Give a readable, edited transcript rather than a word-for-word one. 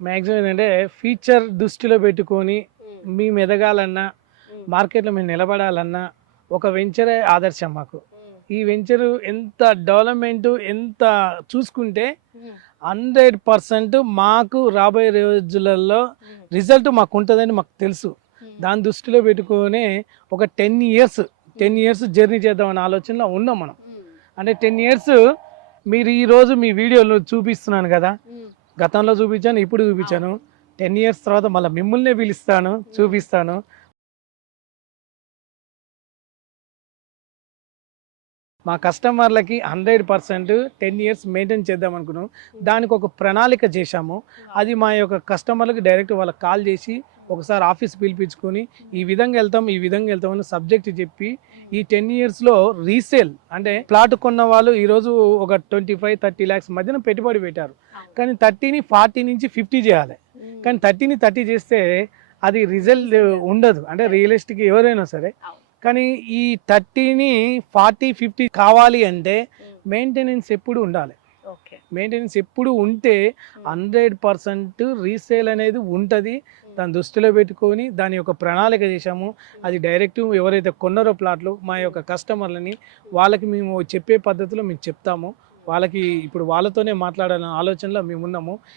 Maximum ఏంటంటే feature దృష్టిలో పెట్టుకొని ఉమ్, మేము ఎదగాలన్నా ఉమ్, మార్కెట్లో మేము నిలబడాలన్నా ఒక వెంచరే ఆదర్శం మాకు. ఉమ్, ఈ వెంచరు ఎంత డెవలప్మెంట్ ఎంత చూసుకుంటే ఉమ్, 100% మాకు రాబోయే రోజులలో ఉమ్, రిజల్ట్ మాకు ఉంటుందని మాకు తెలుసు. ఉమ్, దాని దృష్టిలో పెట్టుకొని ఒక 10 ఇయర్స్ జర్నీ చేద్దామనే ఆలోచనలో ఉన్నాం మనం. ఉమ్, అంటే 10 ఇయర్స్ మీరు ఈరోజు మీ వీడియోలో చూపిస్తున్నాను కదా, ఉమ్, గతంలో చూపించాను, ఇప్పుడు చూపించాను. 10 ఇయర్స్ తర్వాత మళ్ళీ మిమ్మల్నే పిలుస్తాను, చూపిస్తాను. మా కస్టమర్లకి 100% 10 ఇయర్స్ మెయింటైన్ చేద్దాం అనుకున్నాం. దానికి ఒక ప్రణాళిక చేశాము. అది మా యొక్క కస్టమర్లకు డైరెక్ట్ వాళ్ళకి కాల్ చేసి ఒకసారి ఆఫీస్ పిలిపించుకొని ఈ విధంగా వెళ్తాం ఈ విధంగా వెళ్తాం అని సబ్జెక్ట్ చెప్పి ఈ 10 ఇయర్స్లో రీసేల్ అంటే ప్లాట్ కొన్న వాళ్ళు ఈరోజు ఒక 25-30 lakhs మధ్యన పెట్టుబడి పెట్టారు. కానీ 30ని 40 నుంచి 50 చేయాలి. కానీ 30ని 30 చేస్తే అది రిజల్ట్ ఉండదు. అంటే రియలిస్టిక్ ఎవరైనా సరే. కానీ ఈ 30ని 40-50 కావాలి అంటే మెయింటెనెన్స్ ఎప్పుడు ఉండాలి. ఓకే. మెయింటెనెన్స్ ఎప్పుడు ఉంటే 100% రీసేల్ అనేది ఉంటుంది. దాన్ని దృష్టిలో పెట్టుకొని దాని యొక్క ప్రణాళిక చేశాము. అది డైరెక్ట్ ఎవరైతే కొన్నారో ప్లాట్లు మా యొక్క కస్టమర్లని వాళ్ళకి మేము చెప్పే పద్ధతిలో మేము చెప్తాము. వాళ్ళకి ఇప్పుడు వాళ్ళతోనే మాట్లాడాలనే ఆలోచనలో మేము ఉన్నాము.